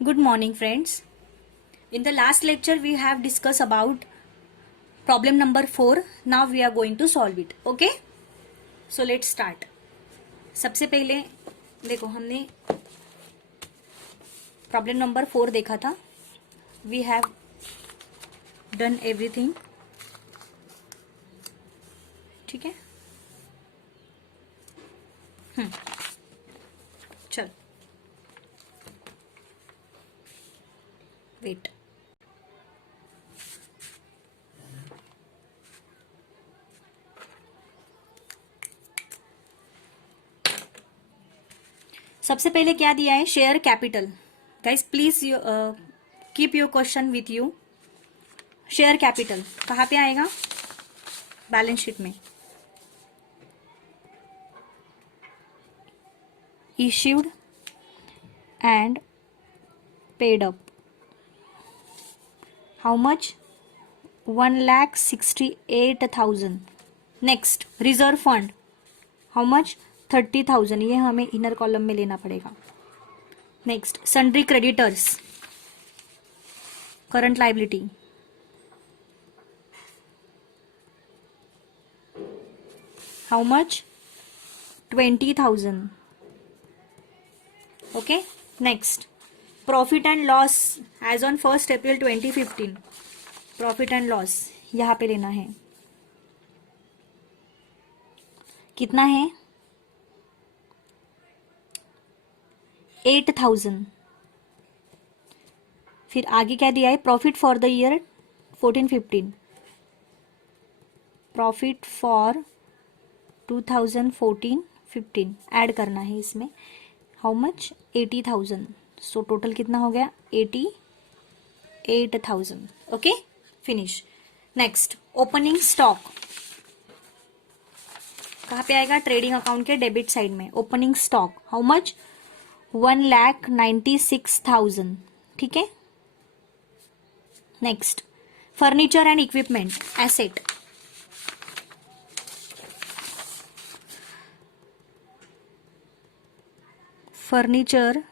Good morning, friends. In the last lecture, we have discussed about problem number 4. Now we are going to solve it. Okay? So let's start. सबसे पहले देखो हमने problem number 4 देखा था. We have done everything. ठीक है. चल wait. सबसे पहले क्या दिया है? Share capital. Guys please keep your question with you. Share capital कहाँ पे आएगा? बैलेंस शीट में. Issued and paid up. How much? 1,68,000. Next, reserve fund. How much? 30,000. ये हमें इनर कॉलम में लेना पड़ेगा. Next, sundry creditors. Current liability. How much? 20,000. Okay. Next, profit and loss as on 1st April 2015. Profit and loss यहाँ पे लेना है. कितना है? 8,000. फिर आगे क्या दिया है? Profit for the year 14-15. Profit for 2014-15 add करना है इसमें. How much? 80,000. सो टोटल कितना हो गया? 88,000. Okay, finish. Next, opening stock कहाँ पे आएगा? ट्रेडिंग अकाउंट के डेबिट साइड में. Opening stock how much? 1,96,000. ठीक है. Next, furniture and equipment asset. Furniture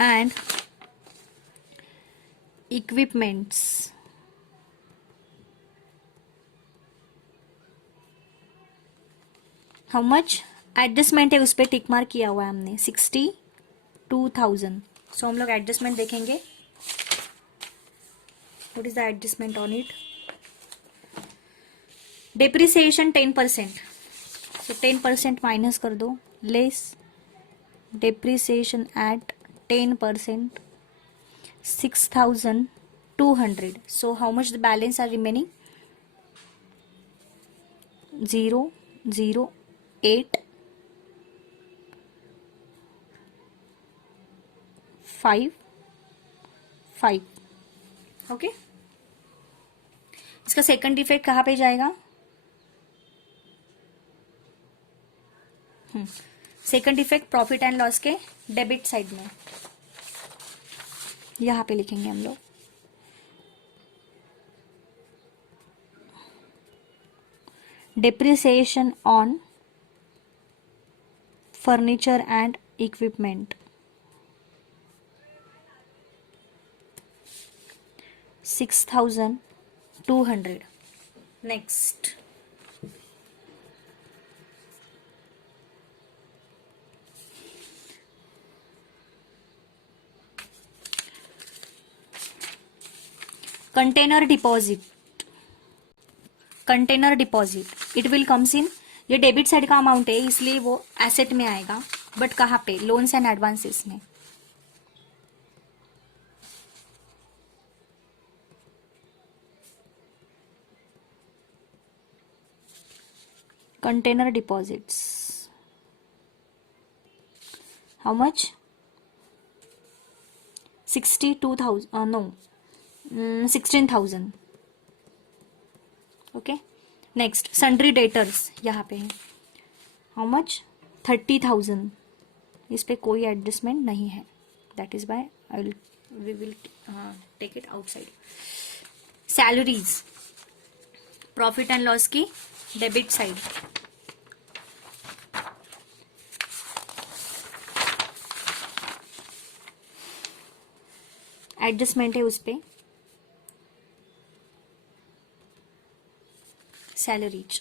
and equipments. How much? Adjustment है, उस पर टिक मार्क किया हुआ है हमने. 62,000. सो हम लोग एडजस्टमेंट देखेंगे. What is the adjustment on it? Depreciation 10%. So 10% minus कर दो. Less depreciation eight 10%. 6,200. So how much the balance are remaining? 0,0,8,5,5. Okay. इसका सेकंड डिफेक्ट कहाँ पे जाएगा? Second defect profit and loss के डेबिट साइड में. यहां पे लिखेंगे हम लोग. Depreciation on furniture and equipment 6,200. Next, container deposit. Container deposit it will comes in. ये डेबिट साइड का अमाउंट है इसलिए वो एसेट में आएगा. बट कहाँ पे? लोन्स एंड एडवांसेस में. Container deposits how much? 62,000. No, 16,000. Okay. Next, sundry debtors यहाँ पे है. हाउ मच? 30,000. इस पे कोई एडजस्टमेंट नहीं है. That is by we will take it outside. Salaries profit and loss की डेबिट साइड. एडजस्टमेंट है उस पे, सैलरीज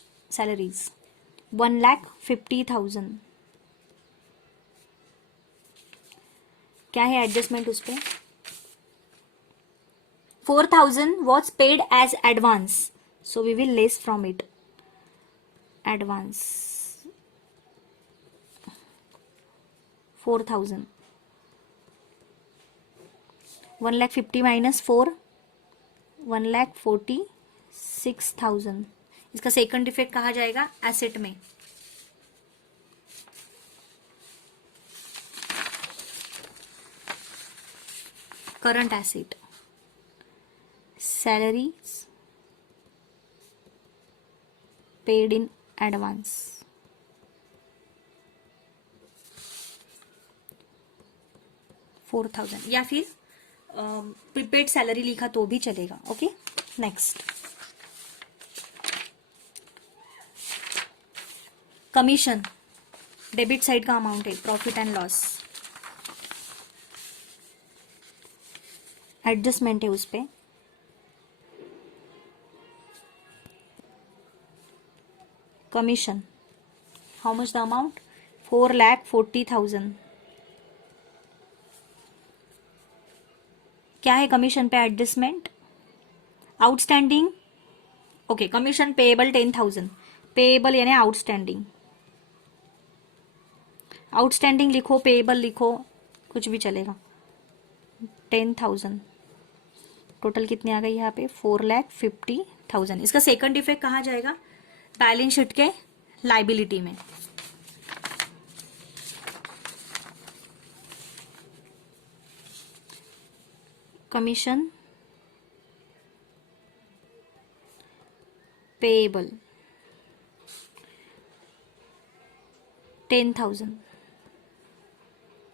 1,50,000, क्या है एडजस्टमेंट उस पे? 4,000 was paid as advance, so we will less from it. Advance 4,000, 1,50,000 minus 4, 1,46,000. इसका सेकंड इफेक्ट कहा जाएगा एसेट में. Current asset, salaries paid in advance. $4,000 या फिर प्रीपेड सैलरी लिखा तो भी चलेगा. Okay, next commission, debit side का अमाउंट है, प्रॉफिट एंड लॉस. एडजस्टमेंट है उस पे, commission, how much the amount? 4,40,000. क्या है कमीशन पे adjustment? Outstanding, okay, commission payable 10,000, payable यानी आउटस्टैंडिंग. आउटस्टैंडिंग लिखो, पेएबल लिखो, कुछ भी चलेगा. 10,000, टोटल कितनी आ गई यहाँ पे? 4,50,000. इसका सेकंड इफेक्ट कहाँ जाएगा? बैलेंस शीट के लाइबिलिटी में. कमीशन पेएबल 10,000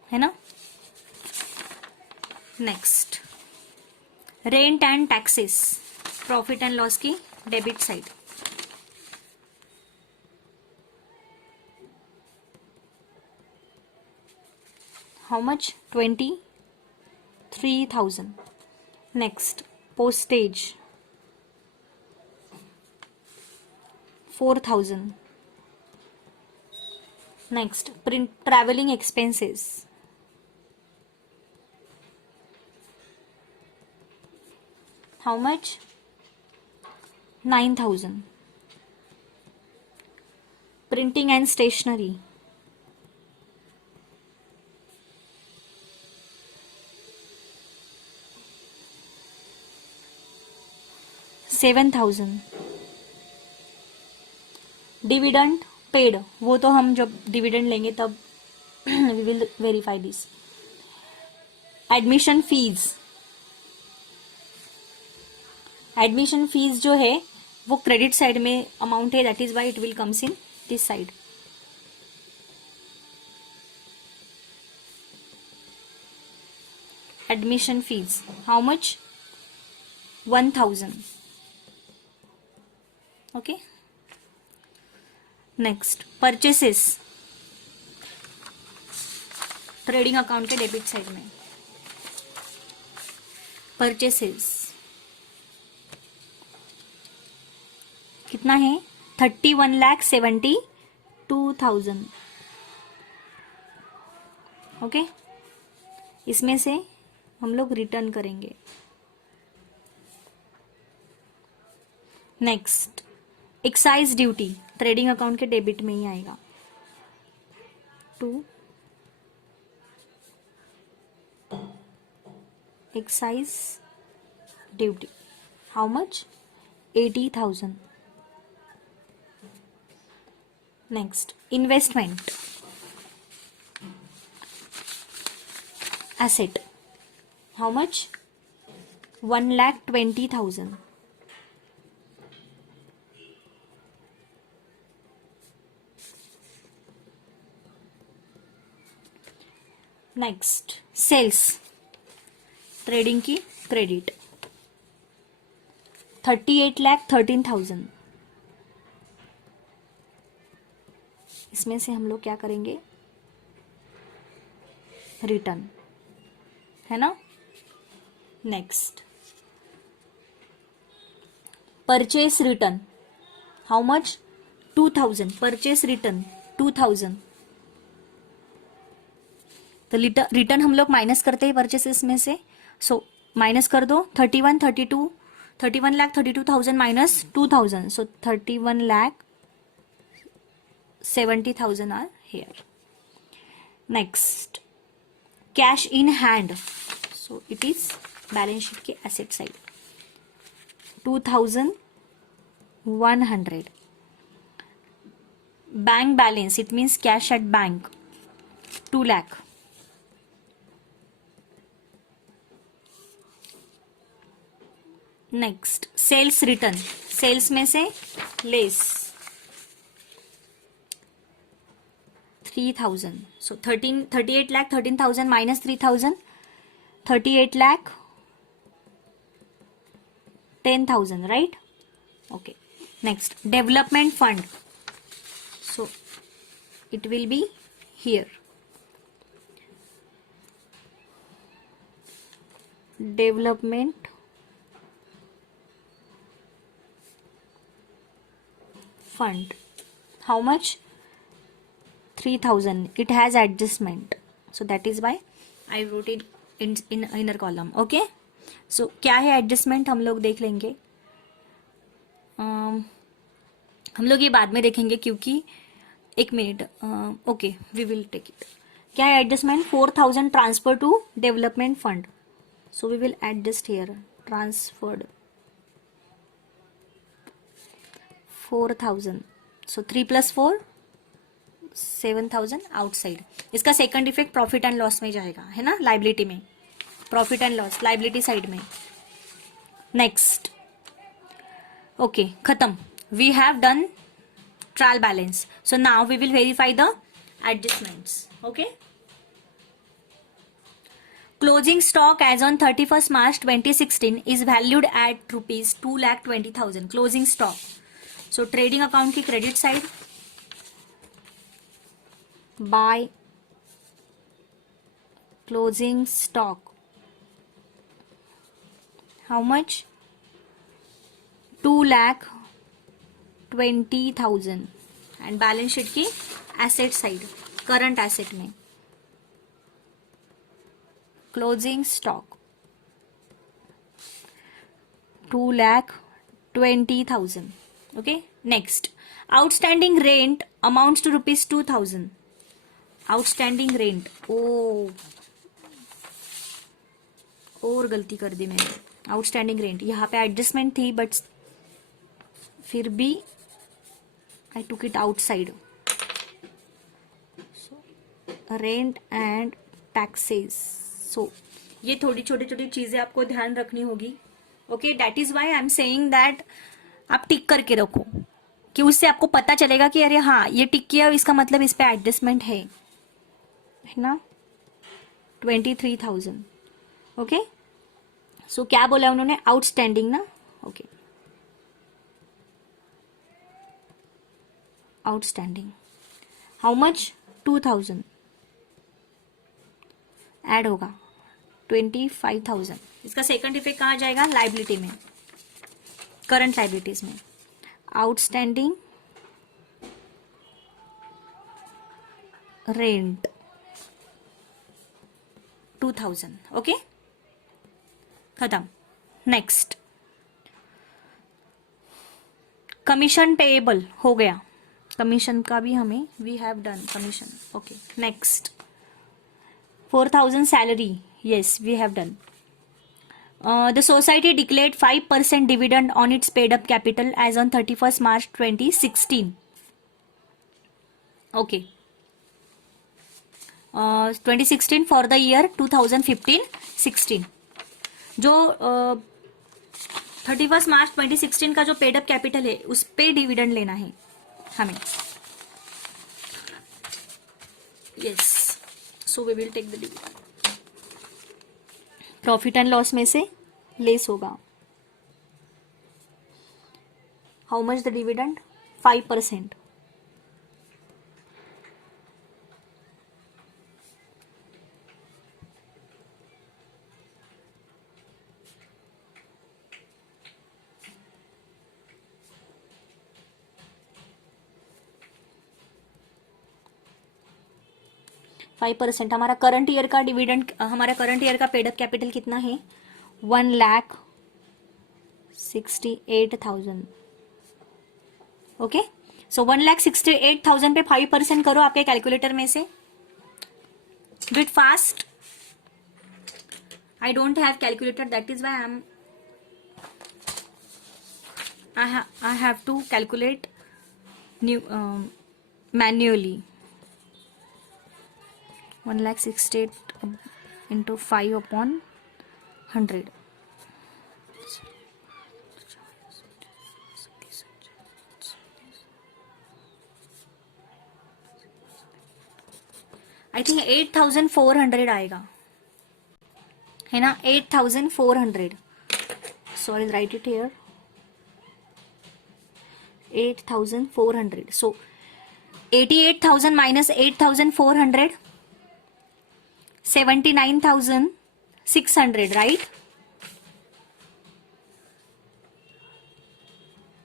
है ना. Next rent and taxes, profit and loss की debit side. How much? 23,000. Next postage 4,000. Next print travelling expenses, how much? 9,000. Printing and stationery 7,000. Dividend paid, वो तो हम जब डिविडेंड लेंगे तब we will verify this. Admission fees, admission fees जो है वो क्रेडिट साइड में अमाउंट है, that is why it will comes in this side. Admission fees how much? 1,000. Okay, next purchases, trading account के डेबिट साइड में. Purchases कितना है? 31,72,000. Okay, इसमें से हम लोग रिटर्न करेंगे. Next excise duty, trading account के डेबिट में ही आएगा. 2 excise duty, how much? 80,000. Next investment asset, how much? 1,20,000. Next sales, trading की क्रेडिट 38,13,000. इसमें से हम लोग क्या करेंगे? रिटर्न, है ना. Next purchase return, how much? 2000. Purchase return 2000. तो रिटर्न हम लोग माइनस करते हैं परचेसेस में से, सो माइनस कर दो. 31 lakh 32,000 minus 2000, so 31,70,000 are here. Next cash in hand, so it is balance sheet के asset side. 2,100. Bank balance, it means cash at bank, 2 lakh. Next sales return, sales में से less 3,000, so 38,13,000 minus 3,000, 38,10,000, right? Okay. Next development fund, so it will be here. Development fund, how much? 3,000. It has adjustment, so that is why I wrote it in inner column. Okay, so क्या है adjustment हम लोग देख लेंगे. हम लोग ये बाद में देखेंगे क्योंकि एक minute. Okay, we will take it. क्या है adjustment? 4,000 transfer to development fund, so we will adjust here. Transferred 4,000, so 3 + 4 7,000 outside. इसका second effect profit and loss में जाएगा, है ना, लाइबिलिटी में. Profit and loss liability side में. नेक्स्ट ओके, खत्म. We have done trial balance, so now we will verify the adjustments. Okay. Closing stock as on 31st March 2016 is valued at rupees 2,20,000. Closing stock. So trading account की credit side, buy closing stock. How much? 2,20,000. And balance sheet की asset side, current asset में closing stock 2,20,000. Okay. Next, outstanding rent amounts to rupees 2,000. Outstanding rent, और गलती कर दी मैंने. Outstanding rent यहाँ पे adjustment थी, बट फिर भी I took it outside. Rent and taxes, so ये थोड़ी छोटी छोटी चीजें आपको ध्यान रखनी होगी. Okay, that is why I am saying that आप टिक करके रखो, कि उससे आपको पता चलेगा कि अरे हाँ ये टिक किया, इसका मतलब इस पे एडजस्टमेंट है ना. 23,000. ओके, सो क्या बोला उन्होंने? आउटस्टैंडिंग ना. Okay, outstanding how much? 2,000. Add होगा 25,000. इसका सेकंड इफेक्ट कहाँ जाएगा? लाइबिलिटी में, करंट लाइबिलिटीज में. Outstanding rent 2,000. ओके, खत्म. नेक्स्ट कमीशन पेएबल हो गया. कमीशन का भी हमें we have done commission. Okay, next 4,000 salary, yes we have done. The society declared 5% dividend on its paid up capital as on 31st March 2016. Okay, 2016 for the year 2015-16. जो 31st मार्च 2016 का जो paid up capital है उस पे dividend लेना है हमें. Yes, so we will take the dividend. Profit and loss में से लेस होगा. How much the dividend? 5%. 5%। हमारा करंट ईयर का डिविडेंड, हमारा करंट ईयर का पेड अप कैपिटल कितना है? 1,68,000। ओके, सो 1,68,000 पे 5% करो आपके कैलकुलेटर में से। Do it fast. I don't have calculator, that is why I have to calculate new manually. 1,68,000 into 5 upon 100. I think 8,400 आएगा, है ना? 8,400। Sorry, right it here. 8,400। So 88,000 minus 8,400, 79,600, right?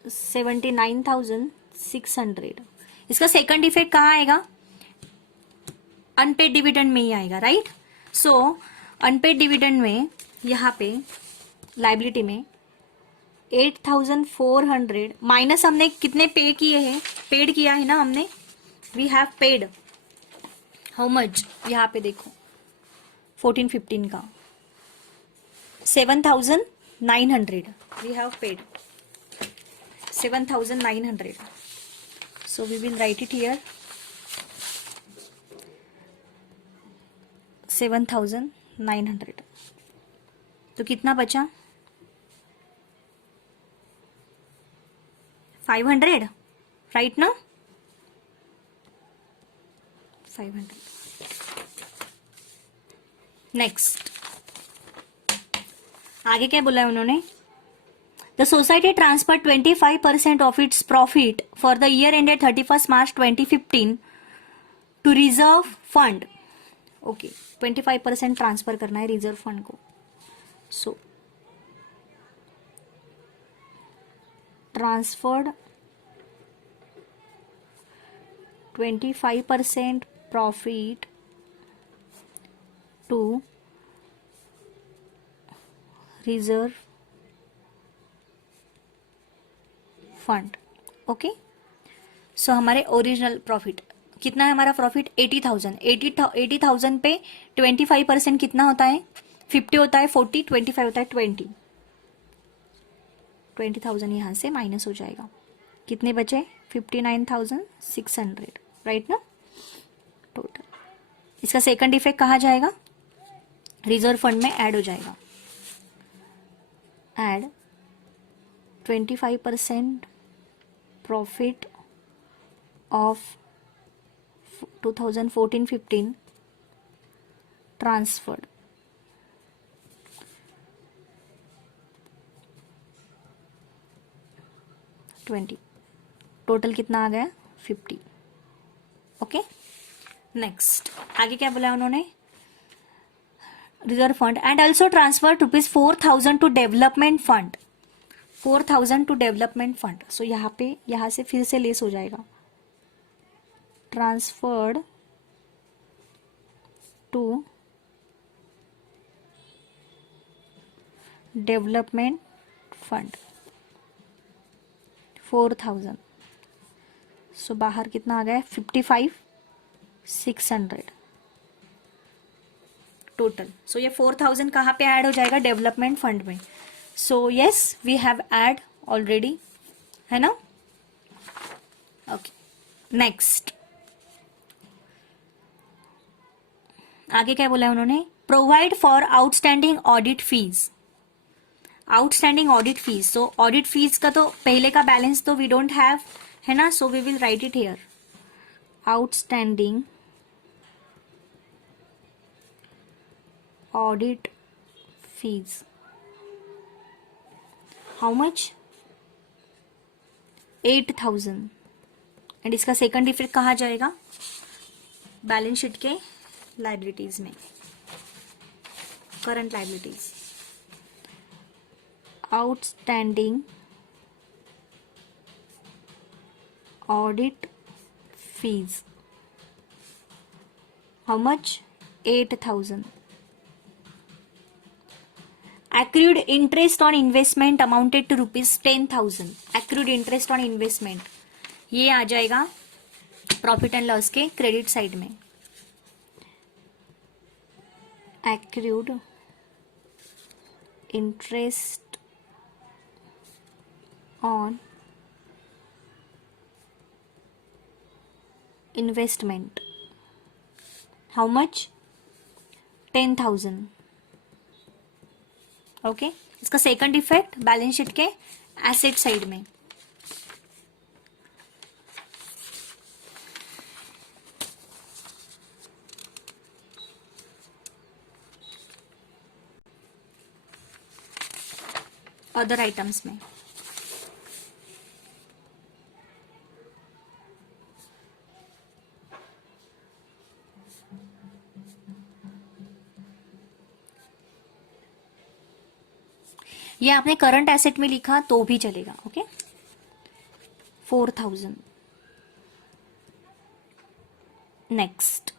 79,600। इसका सेकंड इफेक्ट कहाँ आएगा? अनपेड डिविडेंड में ही आएगा, right? सो unpaid dividend में यहाँ पे लाइबिलिटी में 8,400 माइनस हमने कितने पे किए हैं? पेड किया है ना हमने। We have paid how much? यहाँ पे देखो 14-15 का 7,900 we have paid 7,900। So we will write it here 7,900। तो कितना बचा? 500, राइट ना? 500। नेक्स्ट, आगे क्या बोला है उन्होंने? The society transfer 25% of its profit for the year ended 31 March 2015 to reserve fund. Okay, 25% transfer करना है रिजर्व फंड को। So transferred 25% profit to reserve fund. Okay, so हमारे ओरिजिनल प्रॉफिट कितना है? हमारा प्रॉफिट 80,000। 80,000 पे 25% कितना होता है? 50 होता है, 40, 25 होता है 20। 20,000 यहाँ से माइनस हो जाएगा। कितने बचे? 59,600, राइट ना? टोटल। इसका सेकंड इफेक्ट कहाँ जाएगा? रिजर्व फंड में ऐड हो जाएगा। Add 25% profit of 2014-15 transferred. Total कितना आ गया? 50। ओके, नेक्स्ट आगे क्या बोला उन्होंने? Reserve fund and also transfer ₹4,000 to development fund. 4,000 to development fund. So यहाँ पे, यहाँ से फिर से लेस हो जाएगा। Transferred to development fund 4,000। So बाहर कितना आ गया? 55,600 टोटल। सो ये 4,000 कहाँ पे ऐड हो जाएगा? डेवलपमेंट फंड में। So yes, we have add already, है ना? ओके, नेक्स्ट आगे क्या बोला है उन्होंने? Provide for outstanding audit fees. Outstanding audit fees, so audit fees का तो पहले का बैलेंस तो वी डोंट हैव, है ना? So we will write it here. Outstanding audit fees how much? 8,000। And इसका सेकंड इफेक्ट कहाँ जाएगा? बैलेंस शीट के लाइबिलिटीज में, current liabilities. Outstanding audit fees how much? 8,000. Accrued interest on investment amounted to rupees 10,000. Accrued interest on investment, ये आ जाएगा profit and loss के credit side में. Accrued interest on investment, how much? 10,000. Okay, इसका second effect balance sheet के asset side में. Other items में ये आपने करंट एसेट में लिखा तो भी चलेगा. Okay, 4,000. Next,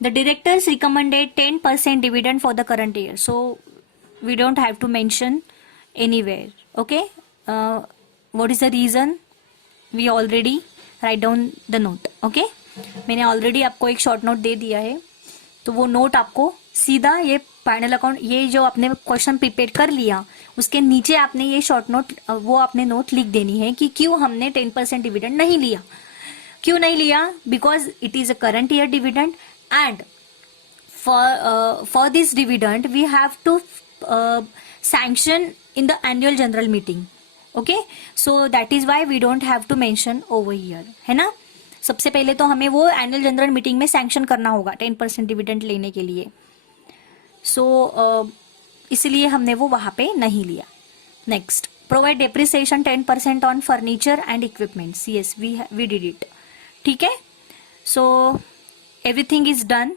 the directors recommended 10% dividend for the current year, so we don't have to mention anywhere. Okay, what is the reason? We already write down the note. Okay, मैंने already आपको एक short note दे दिया है, तो वो note आपको सीधा ये फाइनल अकाउंट, ये जो आपने क्वेश्चन प्रिपेयर कर लिया उसके नीचे आपने ये शॉर्ट नोट, वो आपने नोट लिख देनी है कि क्यों हमने 10% डिविडेंड नहीं लिया. क्यों नहीं लिया? Because it is a current year dividend and for this dividend we have to sanction in the annual general meeting. Okay, so that is why we don't have to mention over here, है ना. सबसे पहले तो हमें वो annual general meeting में sanction करना होगा 10% डिविडेंड लेने के लिए. सो इसलिए हमने वो वहां पे नहीं लिया. Next, provide depreciation 10% on furniture and equipments. Yes, we did it. ठीक है, so everything is done.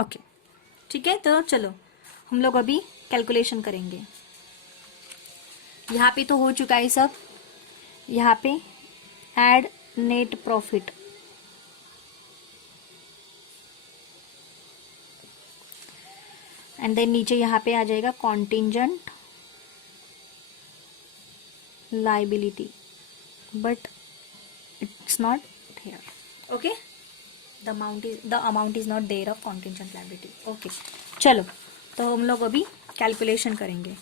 Okay, ठीक है, तो चलो हम लोग अभी कैलकुलेशन करेंगे. यहाँ पे तो हो चुका है सब. यहाँ पे add net profit, and then नीचे यहाँ पे आ जाएगा contingent liability, but it's not here. Okay, the amount is not there of contingent liability. Okay, चलो तो हम लोग अभी कैलकुलेशन करेंगे.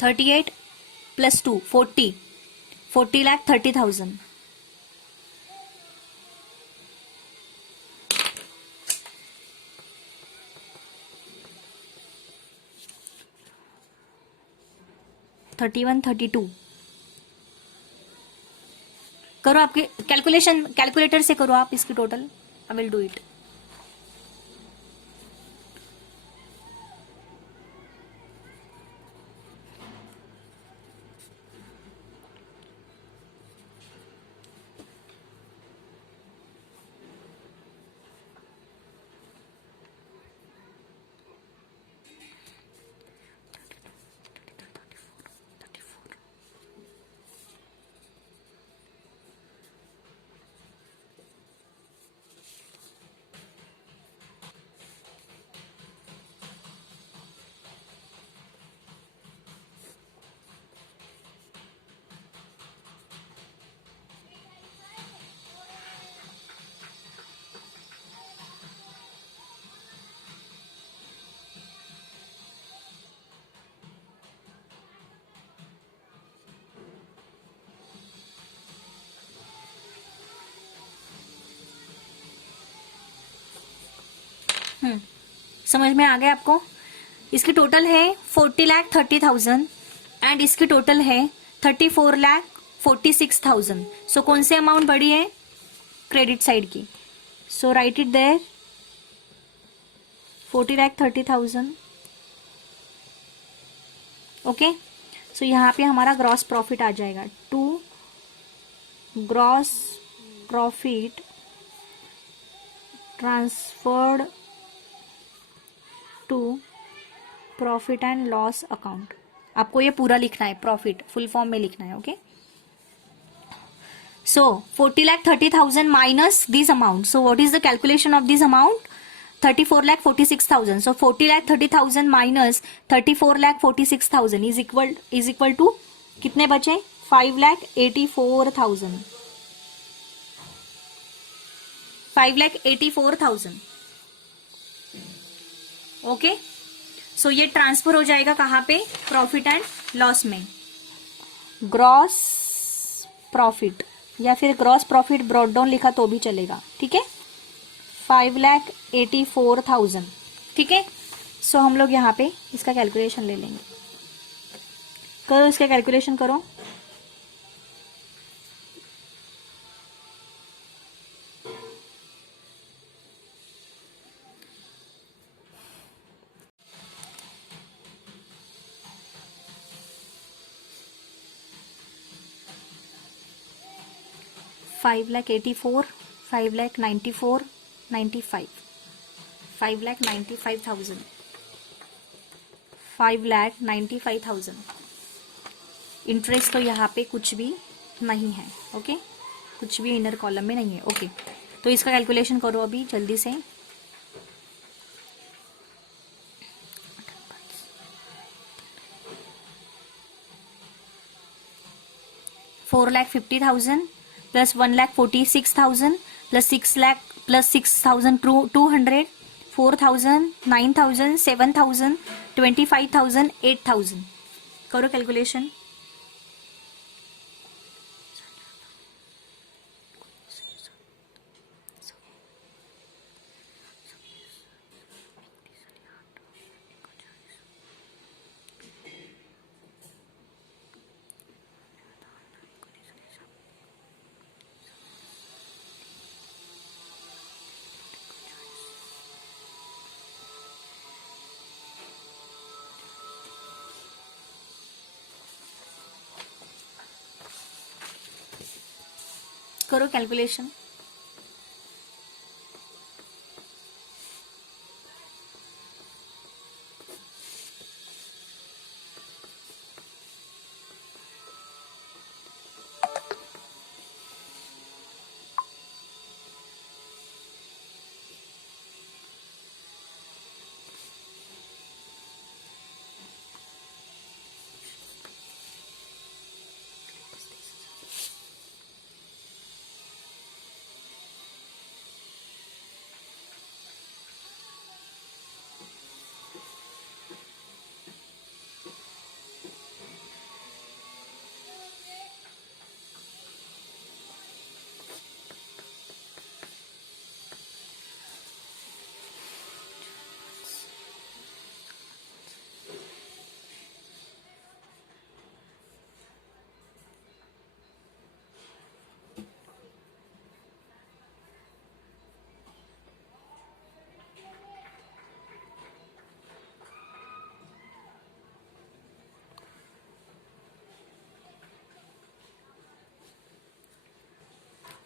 $38 + 2 40 lakh 30,000. $31, 32 करो. आपके कैलकुलेशन कैलकुलेटर से करो आप इसकी total. I will do it. समझ में आ गया आपको? इसकी टोटल है 40,30,000 एंड इसकी टोटल है 34,46,000. सो कौन से अमाउंट बड़ी है? क्रेडिट साइड की. So write it there. 40,30,000. Okay, so यहाँ पे हमारा ग्रॉस प्रॉफिट आ जाएगा, to gross profit transferred to profit and loss account. आपको ये पूरा लिखना है, प्रॉफिट फुल फॉर्म में लिखना है, okay. So 40,30,000 minus this amount, so what is the calculation of this amount? 34,46,000। So 40,30,000 minus 34,46,000 is equal to कितने बचे? 5,84,000। 5,84,000, ओके। सो ये ट्रांसफर हो जाएगा कहाँ पे? प्रॉफिट एंड लॉस में। ग्रॉस प्रॉफिट या फिर ग्रॉस प्रॉफिट ब्रॉट डाउन लिखा तो भी चलेगा, ठीक है। 5,84,000, ठीक है। सो हम लोग यहाँ पे इसका कैलकुलेशन ले लेंगे। करो इसका कैलकुलेशन करो। $5,84,000, $5,94,000, 95, $5,95,000, $5,95,000। इंटरेस्ट तो यहाँ पे कुछ भी नहीं है, ओके, कुछ भी इनर कॉलम में नहीं है, ओके। तो इसका कैलकुलेशन करो अभी जल्दी से। $4,50,000 प्लस 1,46,000 प्लस 6 लाख प्लस 6,200, 4,000, 9,000, 7,000, 25,000, 8,000। करो कैलकुलेशन। करो कैलकुलेशन।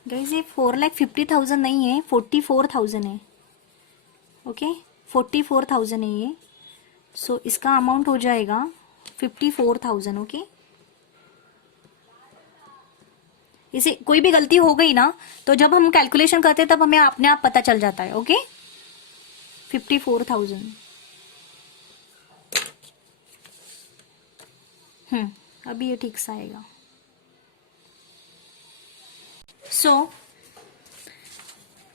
गाइस ये 4,50,000 नहीं है, 44,000 है, ओके, 44,000 है ये। सो इसका अमाउंट हो जाएगा 54,000, ओके। इसे कोई भी गलती हो गई ना तो जब हम कैलकुलेशन करते हैं तब हमें अपने आप पता चल जाता है, ओके। 54,000। अभी ये ठीक सा आएगा। सो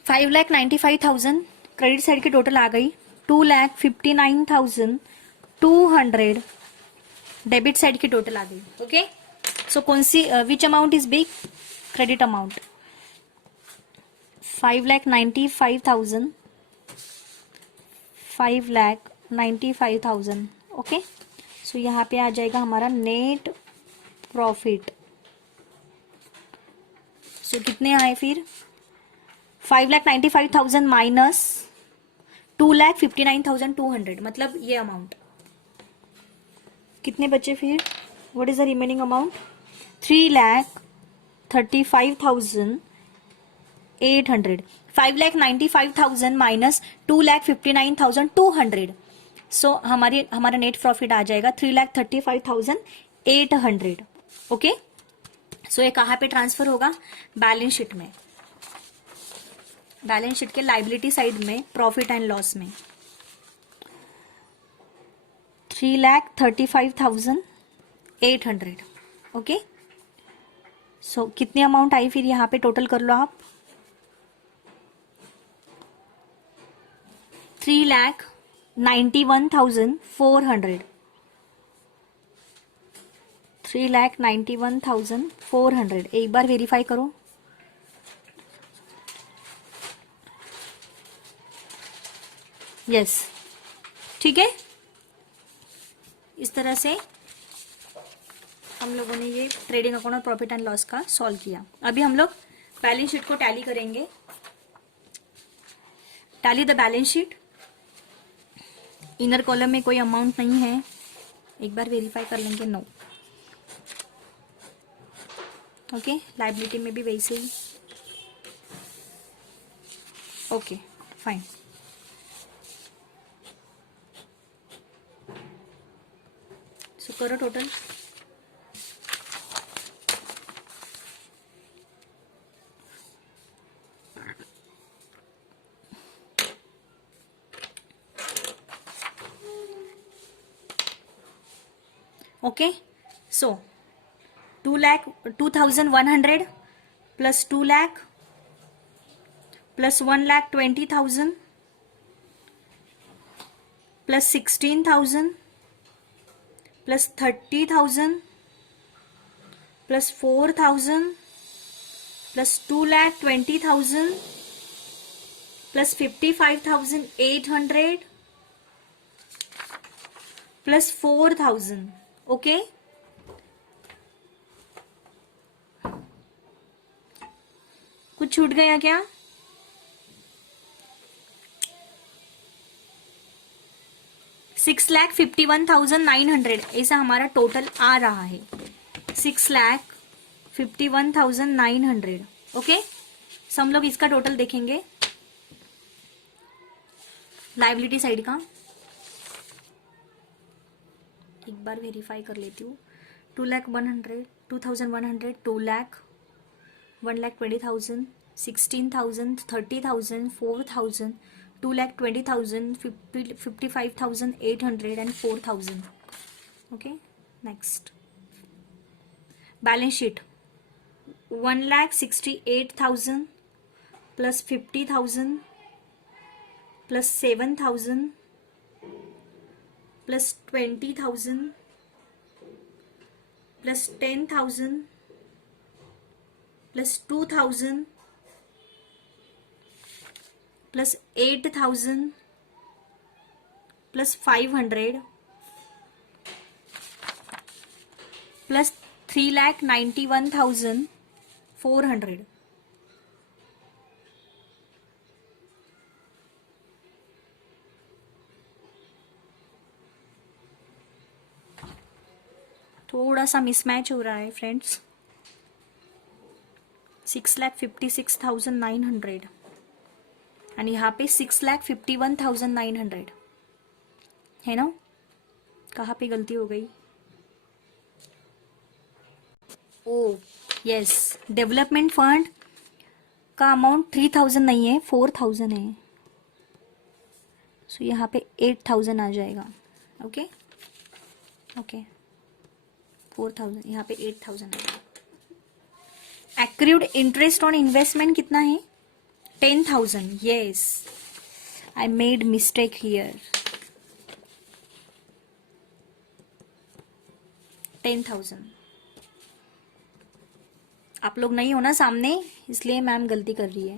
5,95,000 क्रेडिट साइड की टोटल आ गई। 2,59,200 डेबिट साइड की टोटल आ गई, ओके। सो कौन सी which amount is big? Credit amount 5,95,000, 5,95,000, okay. So यहाँ पे आ जाएगा हमारा नेट प्रॉफिट। सो कितने आए फिर? 5,95,000 माइनस 2,59,200, मतलब ये अमाउंट कितने बचे फिर? What is the remaining amount? 3,35,800. 5,95,000 minus 2,59,200. सो हमारा नेट प्रॉफिट आ जाएगा 3,35,800. ओके, सो ये कहाँ पे ट्रांसफर होगा? बैलेंस शीट में, बैलेंस शीट के लाइबिलिटी साइड में, प्रॉफिट एंड लॉस में. 3,35,800. ओके, सो कितनी अमाउंट आई फिर यहाँ पे? टोटल कर लो आप. 3,91,400. 3,91,400. एक बार वेरीफाई करो. यस, ठीक है. इस तरह से हम लोगों ने ये ट्रेडिंग अकाउंट और प्रॉफिट एंड लॉस का सॉल्व किया. अभी हम लोग बैलेंस शीट को टैली करेंगे. Tally the balance sheet. Inner column में कोई अमाउंट नहीं है. एक बार वेरीफाई कर लेंगे. नो. ओके, लाइबिलिटी में भी वैसे ही. Okay, fine. सो करो total. Okay, so 2,100 plus 2 lakh plus 1,20,000 plus 16,000 plus 30,000 plus 4,000 plus 2,20,000 plus 55,800 plus 4,000. Okay, कुछ छूट गया क्या? $6,51,900 ऐसा हमारा टोटल आ रहा है. 6,51,900. ओके, सो हम लोग इसका टोटल देखेंगे लाइबिलिटी साइड का. एक बार वेरीफाई कर लेती हूँ. 2,100, 2,100, 2 lakh, 1,20,000, 16,000, 30,000, 4,000, 2,20,000, 55,800 and 4,000. Okay, next. Balance sheet 1,68,000 plus 50,000 plus 7,000 plus 20,000 plus 10,000 plus 2,000 plus 8,000 plus 500 plus 3,91,400. थोड़ा सा मिसमैच हो रहा है फ्रेंड्स. 6,56,900 एंड यहाँ पे 6,51,900 है ना. कहाँ पे गलती हो गई? ओ यस, डेवलपमेंट फंड का अमाउंट 3,000 नहीं है, 4,000 है. सो यहाँ पे 8,000 आ जाएगा. ओके ओके, 4,000 यहाँ पे 8,000 है. एक्रूड इंटरेस्ट ऑन इन्वेस्टमेंट कितना है? 10,000. Yes, I made mistake here. 10,000. आप लोग नहीं हो ना सामने, इसलिए मैम गलती कर रही है.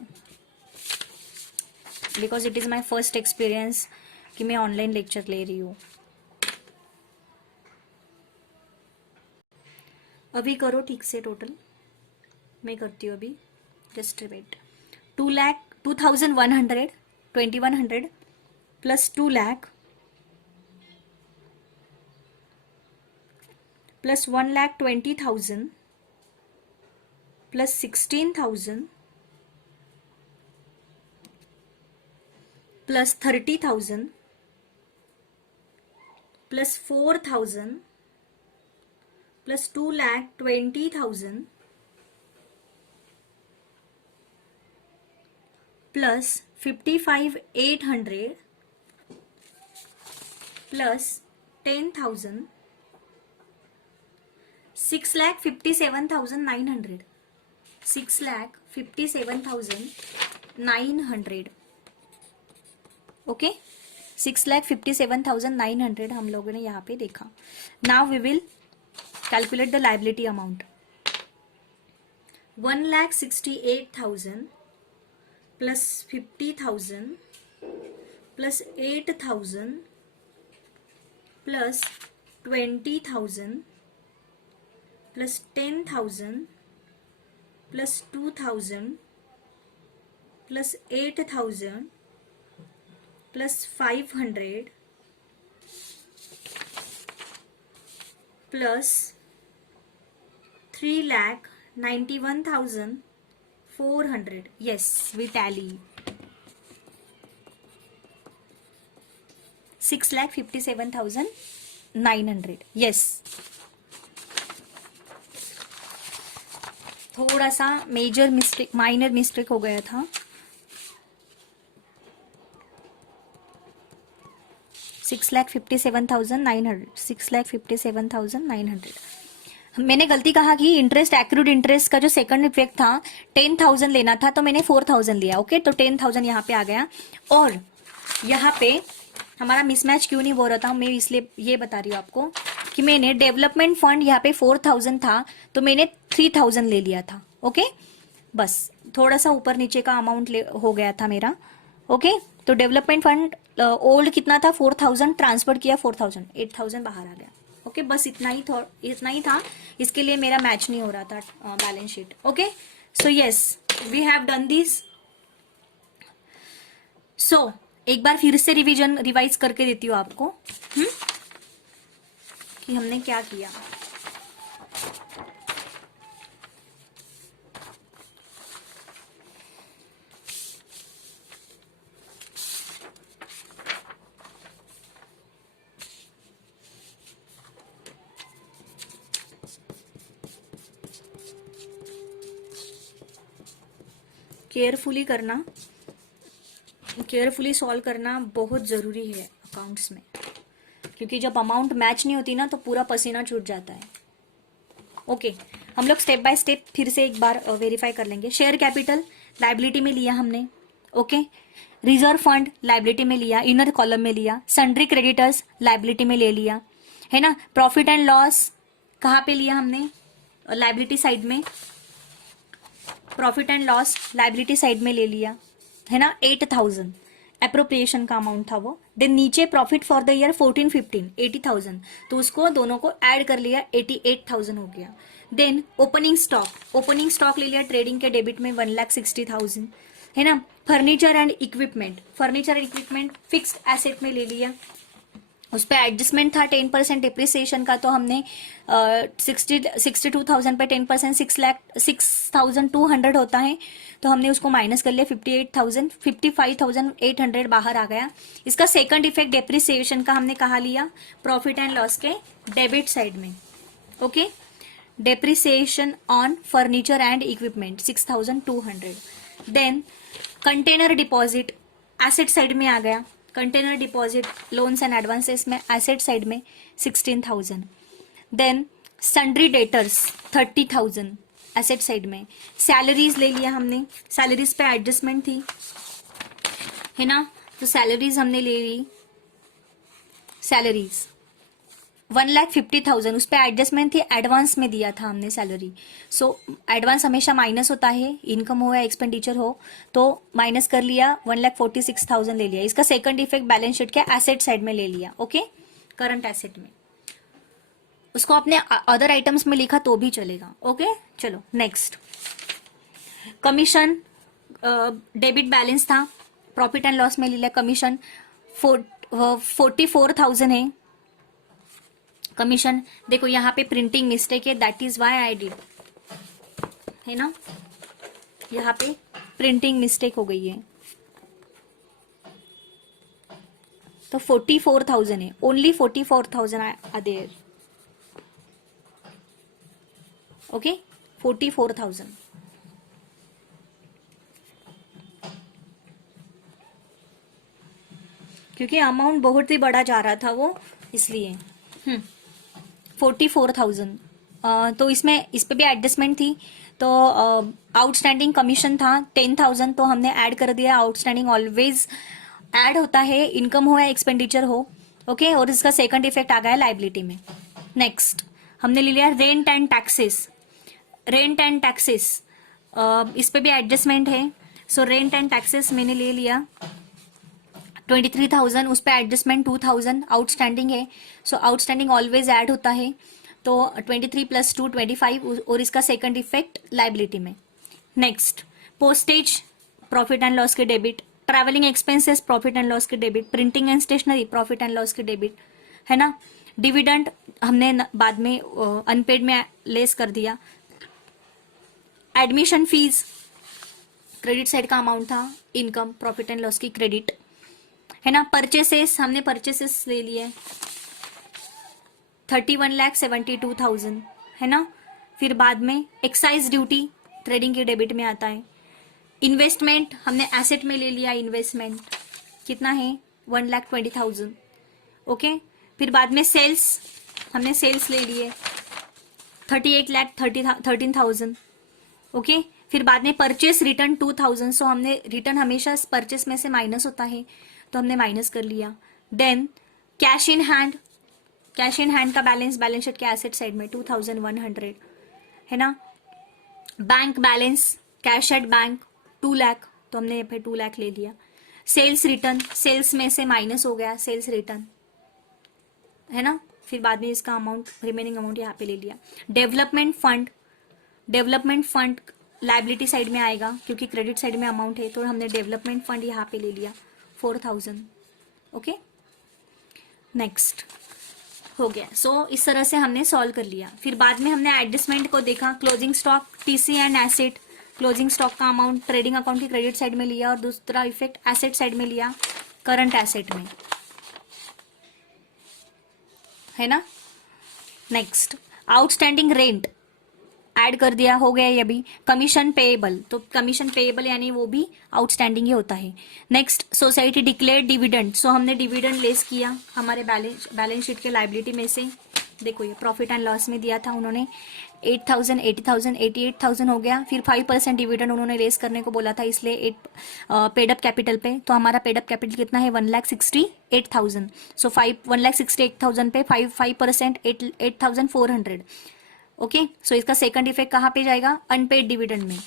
Because it is my first experience कि मैं ऑनलाइन लेक्चर ले रही हूँ. अभी करो ठीक से टोटल. मैं करती हूँ अभी. Just wait. 2,100 2,100 plus 2 lakh plus 1,20,000 plus 16,000 plus 30,000 plus 4,000 plus 2,20,000 plus 55,800 plus 10,000 6,57,900 6,57,900 okay 6,57,900 हम लोगों ने यहाँ पे देखा. Now we will calculate the liability amount. 1,68,000 plus 50,000 plus 8,000 plus 20,000 plus 10,000 plus 2,000 plus 8,000 plus 500 plus 3,91,400. Yes, we tally. 6,57,900. Yes. थोड़ा सा माइनर मिस्टेक हो गया था. 6,57,900. 6,57,900. मैंने गलती कहा कि इंटरेस्ट एक्रूड इंटरेस्ट का जो सेकंड इफेक्ट था 10,000 लेना था तो मैंने 4,000 लिया. ओके तो 10,000 यहाँ पे आ गया. और यहाँ पे हमारा मिसमैच क्यों नहीं हो रहा था मैं इसलिए ये बता रही हूँ आपको कि मैंने डेवलपमेंट फंड यहाँ पे 4,000 था तो मैंने 3,000 ले लिया था. ओके बस थोड़ा सा ऊपर नीचे का अमाउंट हो गया था मेरा. ओके तो डेवलपमेंट फंड ओल्ड कितना था 4,000 ट्रांसफर किया 4,000 8,000 बाहर आ गया. ओके बस इतना ही था. इसके लिए मेरा मैच नहीं हो रहा था balance sheet. Okay so yes we have done this. So एक बार फिर से रिवाइज करके देती हूँ आपको कि हमने क्या किया. केयरफुली करना, केयरफुली सॉल्व करना बहुत ज़रूरी है अकाउंट्स में, क्योंकि जब अमाउंट मैच नहीं होती ना तो पूरा पसीना छूट जाता है. ओके हम लोग स्टेप बाय स्टेप फिर से एक बार वेरीफाई कर लेंगे. शेयर कैपिटल लाइबिलिटी में लिया हमने. ओके रिजर्व फंड लाइबिलिटी में लिया, इनर कॉलम में लिया. सन्ड्री क्रेडिटर्स लाइबिलिटी में ले लिया है ना. प्रॉफिट एंड लॉस कहाँ पे लिया हमने, लाइबिलिटी साइड में. Profit and loss liability side में ले लिया है ना. 8,000 अप्रोप्रिएशन का अमाउंट था वो. देन नीचे प्रॉफिट फॉर द ईयर 14-15 80,000 तो उसको दोनों को ऐड कर लिया 88,000 हो गया. देन ओपनिंग स्टॉक ले लिया ट्रेडिंग के डेबिट में 1,60,000 है ना. Furniture and equipment fixed asset में ले लिया. उस पर एडजस्टमेंट था 10% डिप्रिसिएशन का तो हमने 62,000 पे 10% 6,0200 होता है तो हमने उसको माइनस कर लिया. 55,800 बाहर आ गया. इसका सेकंड इफेक्ट डिप्रिसिएशन का हमने कहा लिया प्रॉफिट एंड लॉस के डेबिट साइड में. Okay depreciation on furniture and equipment 6,200. Then container deposit asset side में आ गया. Container deposit loans and advances में एसेट साइड में 16,000. Then sundry debtors 30,000 asset side में. सैलरीज ले लिया हमने, सैलरीज पे एडजस्टमेंट थी है ना तो सैलरीज हमने ले ली. सैलरीज 1,50,000 उस पर एडजस्टमेंट थी, एडवांस में दिया था हमने सैलरी. सो एडवांस हमेशा माइनस होता है, इनकम हो या एक्सपेंडिचर हो तो माइनस कर लिया. 1,46,000 ले लिया. इसका सेकंड इफेक्ट बैलेंस शीट के एसेट साइड में ले लिया. ओके करंट एसेट में. उसको अपने अदर आइटम्स में लिखा तो भी चलेगा. ओके चलो नेक्स्ट. कमीशन डेबिट बैलेंस था, प्रॉफिट एंड लॉस में ले लिया. कमीशन 44,000 है कमीशन, देखो यहाँ पे प्रिंटिंग मिस्टेक है, that is why I did, है ना, यहाँ पे प्रिंटिंग मिस्टेक हो गई है। तो 44,000 है, ओनली 44,000 आर देयर, ओके, 44,000। क्योंकि अमाउंट बहुत ही बड़ा जा रहा था वो, इसलिए 44,000। तो इसमें इस पे भी एडजस्टमेंट थी, तो आउटस्टैंडिंग कमीशन था 10,000, तो हमने ऐड कर दिया। आउटस्टैंडिंग ऑलवेज ऐड होता है, इनकम हो या एक्सपेंडिचर हो, ओके। और इसका सेकंड इफेक्ट आ गया लाइबिलिटी में। नेक्स्ट हमने ले लिया rent and taxes. Rent and taxes इस पे भी एडजस्टमेंट है। सो रेंट एंड टैक्सेस मैंने ले लिया 23,000, उस पर एडजस्टमेंट 2,000 आउटस्टैंडिंग है। सो आउटस्टैंडिंग ऑलवेज ऐड होता है, तो 23 + 2 25, और इसका सेकंड इफेक्ट लाइबिलिटी में। Next postage profit and loss के debit, travelling expenses profit and loss के debit, printing and stationery profit and loss के डेबिट, है ना। डिविडेंड हमने बाद में अनपेड में लेस कर दिया। एडमिशन फीस क्रेडिट साइड का अमाउंट था, इनकम प्रॉफिट एंड लॉस की क्रेडिट, है ना। परचेसेस हमने परचेसेस ले लिए 31,72,000, है ना। फिर बाद में एक्साइज ड्यूटी ट्रेडिंग के डेबिट में आता है। इन्वेस्टमेंट हमने एसेट में ले लिया, इन्वेस्टमेंट कितना है 1,20,000, ओके। फिर बाद में सेल्स हमने सेल्स ले लिए 38,13,000, ओके। फिर बाद में परचेस रिटर्न 2,000, सो हमने रिटर्न हमेशा परचेस में से माइनस होता है, तो हमने माइनस कर लिया। Then cash in hand, cash in hand का बैलेंस बैलेंस शीट के एसेट साइड में 2,100, है ना। Bank balance cash at bank 2 lakh, तो हमने यहाँ पे 2 लाख ले लिया। सेल्स रिटर्न, सेल्स में से माइनस हो गया सेल्स रिटर्न, है ना। फिर बाद में इसका अमाउंट रिमेनिंग अमाउंट यहाँ पे ले लिया। Development fund, development fund liability side में आएगा क्योंकि क्रेडिट साइड में अमाउंट है, तो हमने डेवलपमेंट फंड यहाँ पे ले लिया 4,000, ओके। नेक्स्ट हो गया। सो इस तरह से हमने सॉल्व कर लिया। फिर बाद में हमने एडजस्टमेंट को देखा, closing stock TC and asset, closing stock का अमाउंट ट्रेडिंग अकाउंट की क्रेडिट साइड में लिया और दूसरा इफेक्ट एसेट साइड में लिया, करंट एसेट में, है ना। नेक्स्ट आउटस्टैंडिंग रेंट ऐड कर दिया, हो गया ये भी। कमीशन पेएबल, तो कमीशन पेएबल यानी वो भी आउटस्टैंडिंग ही होता है। नेक्स्ट सोसाइटी डिक्लेयर डिविडेंड, सो हमने डिविडेंड लेस किया हमारे बैलेंस शीट के लाइबिलिटी में से। देखो ये प्रॉफिट एंड लॉस में दिया था उन्होंने 8,000, 80,000, 88,000 हो गया। फिर 5% डिविडेंड उन्होंने रेस करने को बोला था, इसलिए 8 पेडअप कैपिटल पे, तो हमारा पेडअप कैपिटल कितना है 1,68,000। सो 1,68,000 पे 5% 8,400, ओके। सो इसका सेकंड इफेक्ट कहाँ पे जाएगा, अनपेड डिविडेंड में,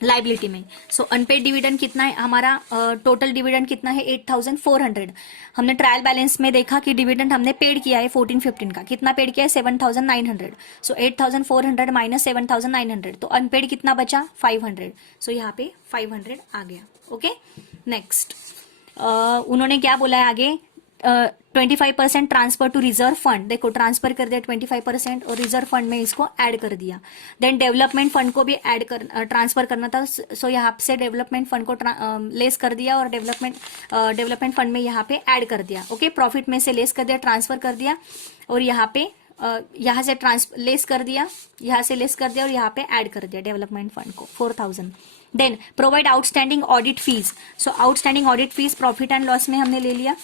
लाइबिलिटी में। सो अनपेड डिविडेंड कितना है हमारा, टोटल डिविडेंड कितना है 8,400। हमने ट्रायल बैलेंस में देखा कि डिविडेंड हमने पेड किया है 14-15 का, कितना पेड किया है 7,900। सो 8,400 माइनस 7,900, तो अनपेड कितना बचा 500। सो यहाँ पे 500 आ गया, ओके। नेक्स्ट उन्होंने क्या बोला है आगे, 25% ट्रांसफर टू रिजर्व फंड, देखो ट्रांसफर कर दिया 25% और रिजर्व फंड में इसको ऐड कर दिया। देन डेवलपमेंट फंड को भी ऐड कर ट्रांसफर करना था, सो यहाँ से डेवलपमेंट फंड को लेस कर दिया और डेवलपमेंट फंड में यहाँ पे ऐड कर दिया, ओके। प्रॉफिट में से लेस कर दिया, ट्रांसफर कर दिया, और यहाँ पे यहाँ से लेस कर दिया, यहाँ से लेस कर दिया और यहाँ पे ऐड कर दिया डेवलपमेंट फंड को 4,000। Then provide outstanding audit fees, so outstanding audit fees profit and loss में हमने ले लिया।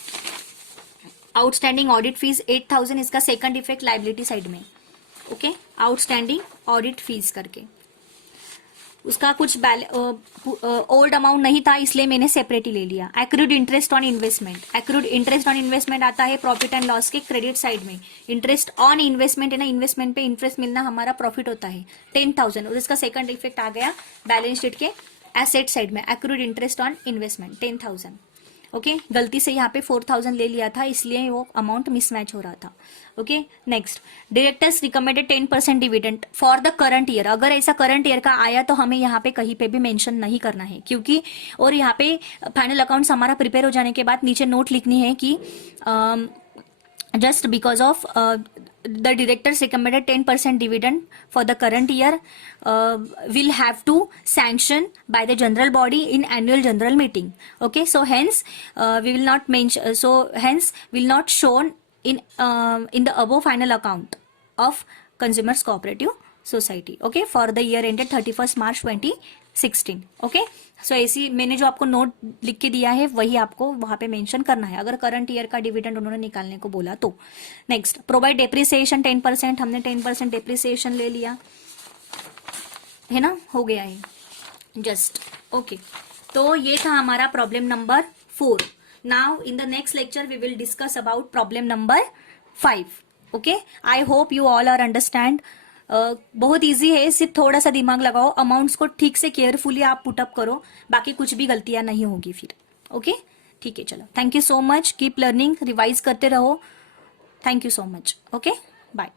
आउटस्टैंडिंग ऑडिट फीस 8,000, इसका सेकंड इफेक्ट लाइबिलिटी साइड में, ओके। आउटस्टैंडिंग ऑडिट फीस करके उसका कुछ ओल्ड अमाउंट नहीं था, इसलिए मैंने सेपरेट ही ले लिया। Accrued interest on investment, accrued interest on investment आता है प्रॉफिट एंड लॉस के क्रेडिट साइड में। इंटरेस्ट ऑन इन्वेस्टमेंट है ना, इन्वेस्टमेंट पे इंटरेस्ट मिलना हमारा प्रॉफिट होता है 10,000, और इसका सेकंड इफेक्ट आ गया बैलेंस शीट के एसेट साइड में, accrued interest on investment 10,000, okay. गलती से यहाँ पे 4,000 ले लिया था, इसलिए वो अमाउंट मिसमैच हो रहा था, okay. Next directors recommended 10% dividend for the current year, अगर ऐसा करंट ईयर का आया तो हमें यहाँ पे कहीं पे भी मेंशन नहीं करना है, क्योंकि और यहाँ पे फाइनल अकाउंट्स हमारा प्रिपेयर हो जाने के बाद नीचे नोट लिखनी है कि just because of the directors recommended 10% dividend for the current year will have to sanction by the general body in annual general meeting. Okay, so hence we will not mention, so hence will not shown in the above final account of consumers cooperative society. Okay, for the year ended 31st March 2016. Okay, सो ऐसी मैंने जो आपको note लिख के दिया है वही आपको वहां पे मेंशन करना है अगर करंट ईयर का डिविडेंड उन्होंने निकालने को बोला तो. Next, provide depreciation 10%. हमने 10% डेप्रिसिएशन ले लिया है ना, हो गया है जस्ट. ओके, तो ये था हमारा problem number 4. Now in the next lecture we will discuss about problem number 5. Okay, I hope you all are understand. बहुत इजी है, सिर्फ थोड़ा सा दिमाग लगाओ, अमाउंट्स को ठीक से केयरफुली आप पुटअप करो, बाकी कुछ भी गलतियां नहीं होगी फिर. ओके, ठीक है, चलो, thank you so much, keep learning, revise करते रहो. Thank you so much. Okay, bye.